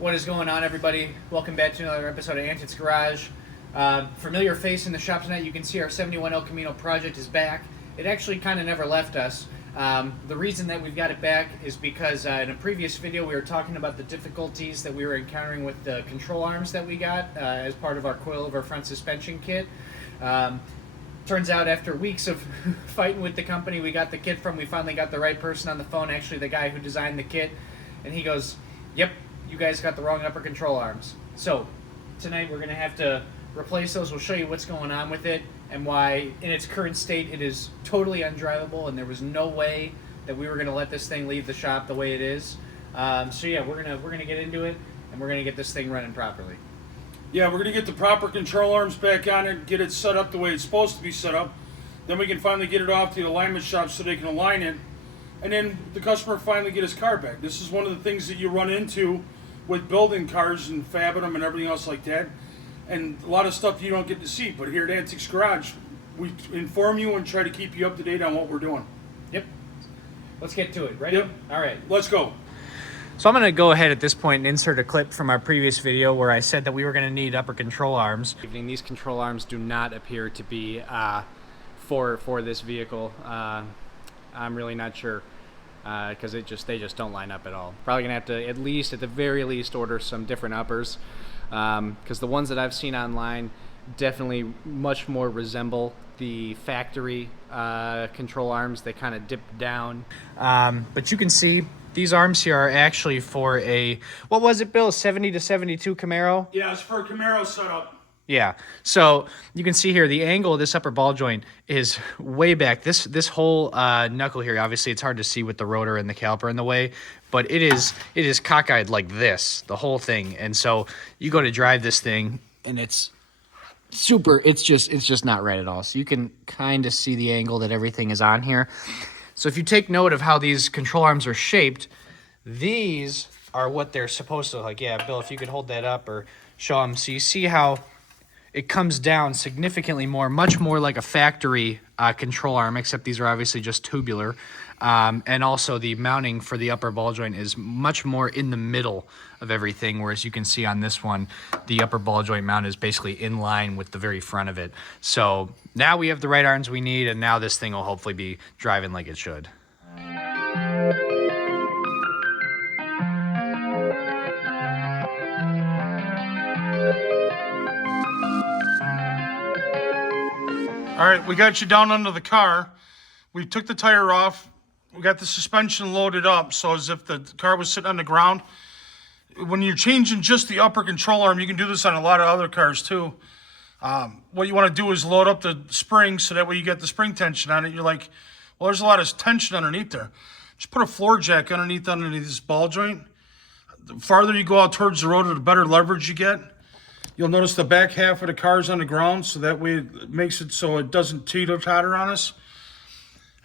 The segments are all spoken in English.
What is going on, everybody? Welcome back to another episode of Antit's Garage. Familiar face in the shop tonight. You can see our 71 El Camino project is back. It actually kind of never left us. The reason that we've got it back is because in a previous video we were talking about the difficulties that we were encountering with the control arms that we got as part of our coilover front suspension kit. Turns out after weeks of fighting with the company we got the kit from, we finally got the right person on the phone, actually the guy who designed the kit, and he goes, "Yep, you guys got the wrong upper control arms." So tonight we're going to have to replace those. We'll show you what's going on with it and why in its current state it is totally undrivable, and there was no way that we were going to let this thing leave the shop the way it is. So yeah, we're gonna get into it, and we're going to get this thing running properly. Yeah, we're going to get the proper control arms back on it, get it set up the way it's supposed to be set up. Then we can finally get it off to the alignment shop so they can align it. And then the customer finally get his car back. This is one of the things that you run into with building cars and fabbing them and everything else like that. And a lot of stuff you don't get to see. But here at Antiques Garage, we inform you and try to keep you up to date on what we're doing. Yep. Let's get to it. Ready? Yep. All right. Let's go. So I'm going to go ahead at this point and insert a clip from our previous video where I said that we were going to need upper control arms. These control arms do not appear to be for this vehicle. I'm really not sure because they just don't line up at all. Probably gonna have to at the very least order some different uppers because the ones that I've seen online definitely much more resemble the factory control arms. They kind of dip down, but you can see these arms here are actually for a, what was it, Bill? 70 to 72 Camaro? Yeah, it's for a Camaro setup. Yeah, so you can see here the angle of this upper ball joint is way back. This whole knuckle here, obviously it's hard to see with the rotor and the caliper in the way, but it is cockeyed like this, the whole thing. And so you go to drive this thing and it's just not right at all. So you can kind of see the angle that everything is on here. So if you take note of how these control arms are shaped, these are what they're supposed to look like. Yeah, Bill, if you could hold that up or show them. So you see how it comes down significantly more, much more like a factory control arm, except these are obviously just tubular. And also the mounting for the upper ball joint is much more in the middle of everything, whereas you can see on this one, the upper ball joint mount is basically in line with the very front of it. So now we have the right arms we need, and now this thing will hopefully be driving like it should. All right, we got you down under the car. We took the tire off. We got the suspension loaded up, so as if the car was sitting on the ground. When you're changing just the upper control arm, you can do this on a lot of other cars too. What you want to do is load up the spring so that way you get the spring tension on it. You're like, well, there's a lot of tension underneath there. Just put a floor jack underneath this ball joint. The farther you go out towards the rotor, the better leverage you get. You'll notice the back half of the car is on the ground, so that way it makes it so it doesn't teeter-totter on us.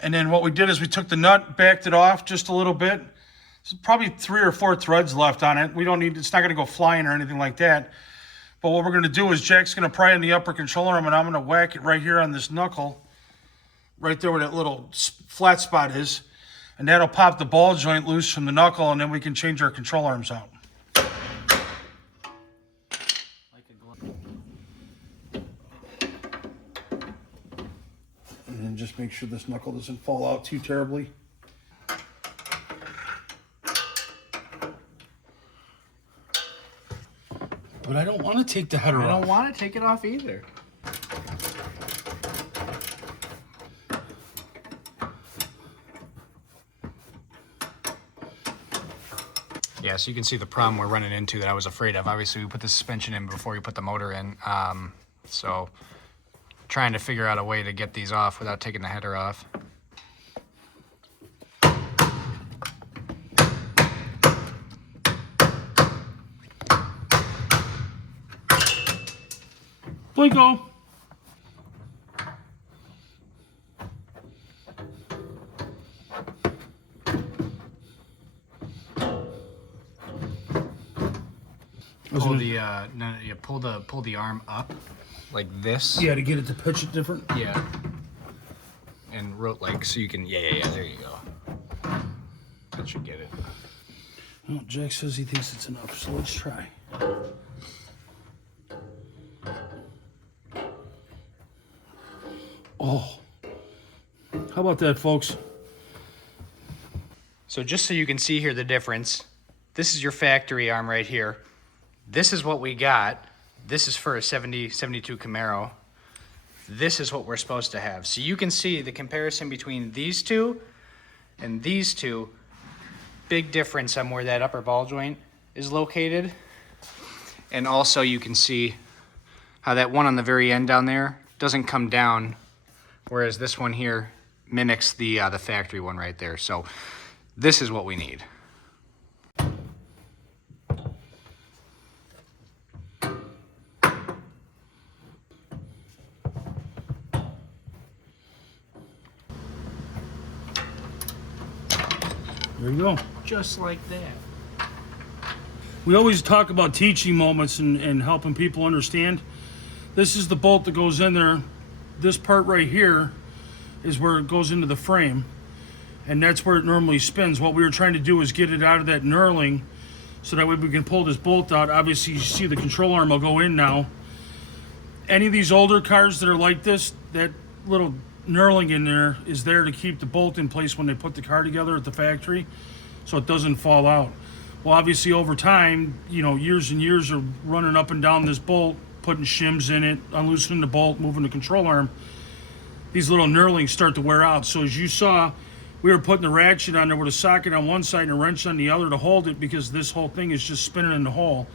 And then what we did is we took the nut, backed it off just a little bit. There's probably 3 or 4 threads left on it. We don't need, it's not gonna go flying or anything like that. But what we're gonna do is Jack's gonna pry in the upper control arm, and I'm gonna whack it right here on this knuckle, right there where that little flat spot is. And that'll pop the ball joint loose from the knuckle, and then we can change our control arms out. And just make sure this knuckle doesn't fall out too terribly. But I don't want to take the header off. I don't want to take it off either. Yeah, so you can see the problem we're running into that I was afraid of. Obviously, we put the suspension in before we put the motor in. So trying to figure out a way to get these off without taking the header off. Blinko. Pull the arm up like this. Yeah, to get it to pitch it different. Yeah. And like so you can there you go. That should get it. Well, Jack says he thinks it's enough, so let's try. Oh, how about that, folks? So just so you can see here the difference, this is your factory arm right here. This is what we got. This is for a 72 Camaro. This is what we're supposed to have. So you can see the comparison between these two and these two. Big difference on where that upper ball joint is located. And also you can see how that one on the very end down there doesn't come down, whereas this one here mimics the factory one right there. So this is what we need. There you go. Just like that. We always talk about teaching moments and helping people understand. This is the bolt that goes in there. This part right here is where it goes into the frame, and that's where it normally spins. What we were trying to do is get it out of that knurling so that way we can pull this bolt out. Obviously, you see the control arm will go in now. Any of these older cars that are like this, that little knurling in there is there to keep the bolt in place when they put the car together at the factory so it doesn't fall out. Well, obviously over time, you know, years and years of running up and down this bolt, putting shims in it, unloosening the bolt, moving the control arm, these little knurlings start to wear out. So as you saw, we were putting the ratchet on there with a socket on one side and a wrench on the other to hold it because this whole thing is just spinning in the hole.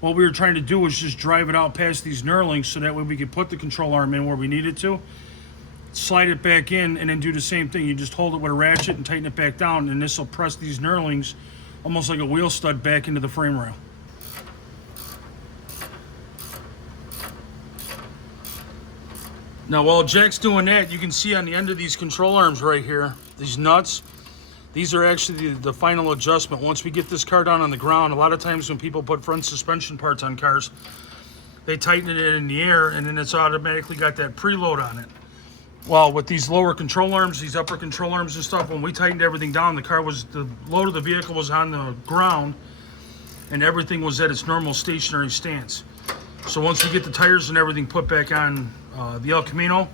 What we were trying to do was just drive it out past these knurlings so that way we could put the control arm in where we needed to, slide it back in, and then do the same thing. You just hold it with a ratchet and tighten it back down, and this will press these knurlings almost like a wheel stud back into the frame rail. Now while Jack's doing that, you can see on the end of these control arms right here, these nuts, these are actually the final adjustment. Once we get this car down on the ground, a lot of times when people put front suspension parts on cars, they tighten it in the air and then it's automatically got that preload on it. Well, with these lower control arms, these upper control arms and stuff, when we tightened everything down, the load of the vehicle was on the ground and everything was at its normal stationary stance. So once we get the tires and everything put back on the El Camino,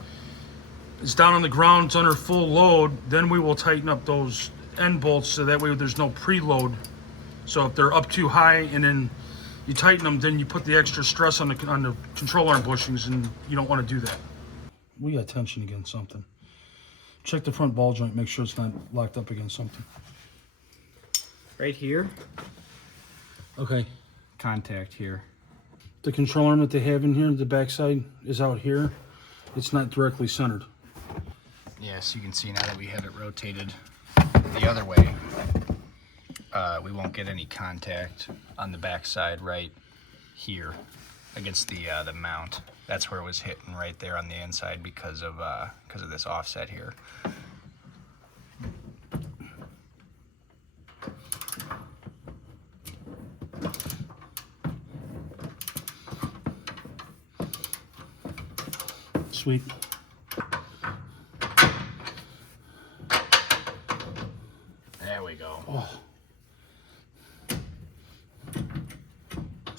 it's down on the ground, it's under full load, then we will tighten up those end bolts so that way there's no preload. So if they're up too high and then you tighten them, then you put the extra stress on the control arm bushings, and you don't want to do that. We got tension against something. Check the front ball joint, make sure it's not locked up against something. Right here, Okay. contact here. The control arm that they have in here, the backside, is out here. It's not directly centered. Yes, you can see now that we have it rotated the other way, we won't get any contact on the backside right here against the mount. That's where it was hitting right there on the inside because of this offset here. Sweet. There we go. Oh.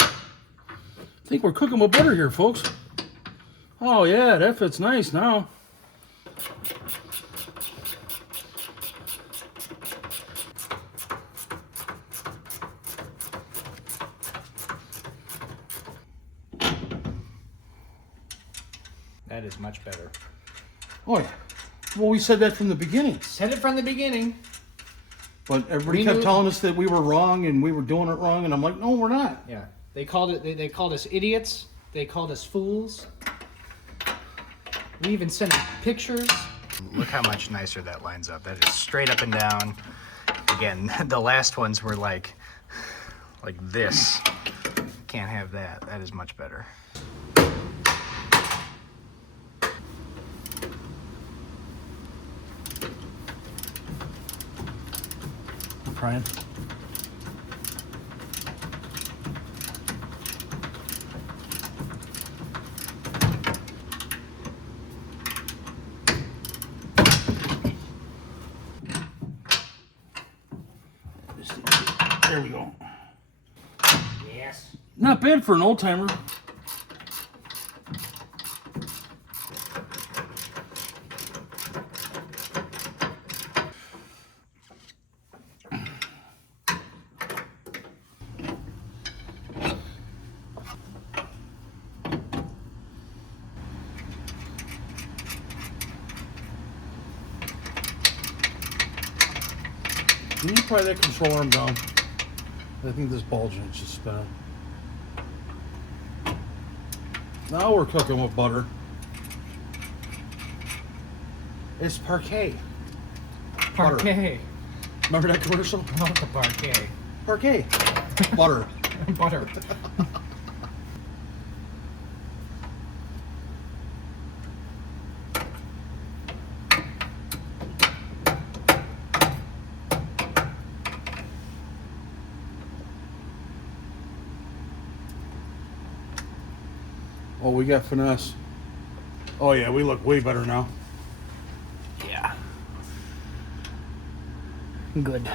I think we're cooking with butter here, folks. Oh yeah, that fits nice now. That is much better. Oh yeah. Well, we said that from the beginning. Said it from the beginning. But everybody We kept knew- telling us that we were wrong and we were doing it wrong, and I'm like, no, we're not. Yeah. They called it. They called us idiots. They called us fools. We even sent pictures. Look how much nicer that lines up. That is straight up and down. Again, the last ones were like this. Can't have that. That is much better. Brian. There we go. gas. Not bad for an old timer. Can you pry that control arm down? I think this ball joint's just spinning. Now we're cooking with butter. It's parquet. Parquet. Remember that commercial? Not the parquet. Parquet. Butter. Butter. Oh, we got finesse. Oh yeah, we look way better now. Yeah. Good.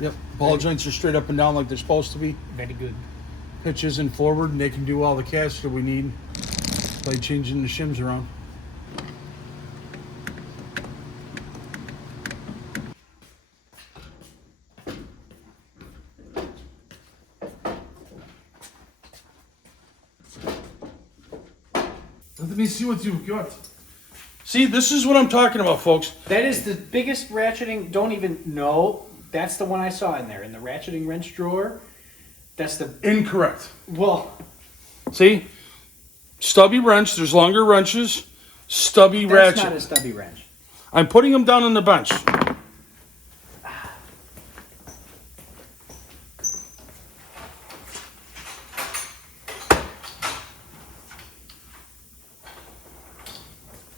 Yep. Ball joints are straight up and down like they're supposed to be. Very good. Pitches and forward, and they can do all the casts that we need by changing the shims around. Let me see what you've got. See, this is what I'm talking about, folks. That is the biggest ratcheting. Don't even know. That's the one I saw in there in the ratcheting wrench drawer. That's the Incorrect. well. See? Stubby wrench. There's longer wrenches. Stubby That's ratchet. not a stubby wrench. I'm putting them down on the bench.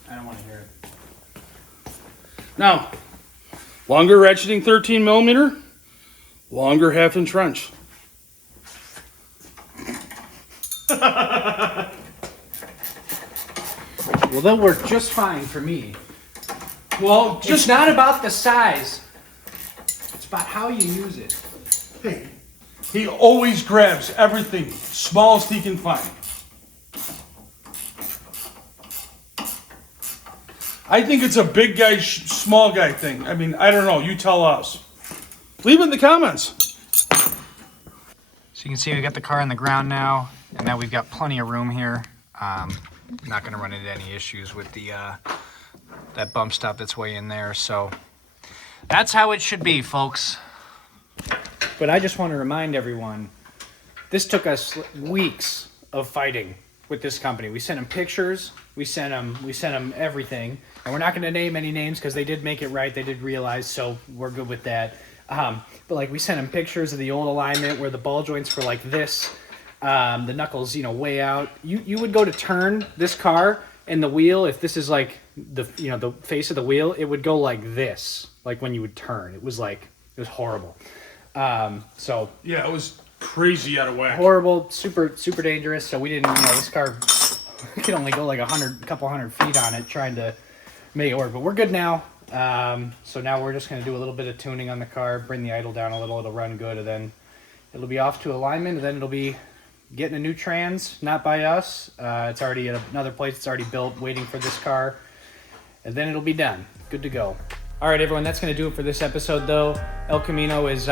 I don't want to hear it. Now, longer ratcheting 13 millimeter, longer half-inch wrench. Well, they'll work just fine for me. Well, It's just not about the size. It's about how you use it. hey, he always grabs everything smallest he can find. I think it's a big guy, small guy thing. I mean, I don't know. You tell us. Leave it in the comments. So you can see we got the car on the ground now, and now we've got plenty of room here. Not going to run into any issues with the that bump stop that's way in there. So that's how it should be, folks. But I just want to remind everyone, this took us weeks of fighting with this company. We sent them pictures, we sent them everything, and we're not going to name any names because they did make it right. They did realize, so we're good with that. But like we sent them pictures of the old alignment where the ball joints were like this, the knuckles, way out. You would go to turn this car, and the wheel, if this is like the face of the wheel, it would go like this, like when you would turn. It was horrible. So Yeah, it was crazy out of whack. horrible, super dangerous. So we didn't, this car could only go like a couple hundred feet on it trying to make it work. But we're good now. So now we're just going to do a little bit of tuning on the car, bring the idle down a little, it'll run good, and then it'll be off to alignment, and then it'll be getting a new trans, not by us. It's already at another place. It's already built, waiting for this car, and then it'll be done. Good to go. All right, everyone, that's going to do it for this episode, though. El Camino is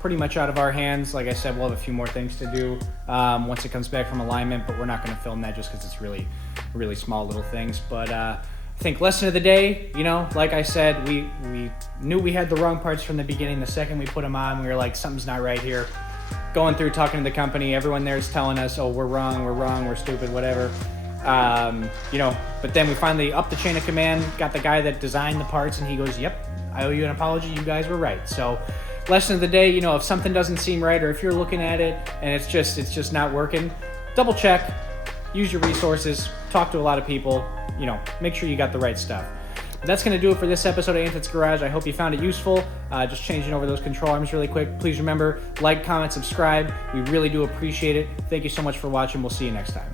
pretty much out of our hands. Like I said, we'll have a few more things to do once it comes back from alignment, but we're not going to film that just because it's really, really small little things. But I think lesson of the day, like I said, we knew we had the wrong parts from the beginning. The second we put them on, we were like, something's not right here. Going through, talking to the company, everyone there is telling us, oh, we're wrong, we're stupid, whatever. But then we finally upped the chain of command, got the guy that designed the parts, and he goes, yep, I owe you an apology, you guys were right. So lesson of the day, if something doesn't seem right, or if you're looking at it and it's just not working, double check, use your resources, talk to a lot of people, make sure you got the right stuff. But that's going to do it for this episode of Anthony's Garage. I hope you found it useful. Just changing over those control arms really quick. Please remember, like, comment, subscribe. We really do appreciate it. Thank you so much for watching. We'll see you next time.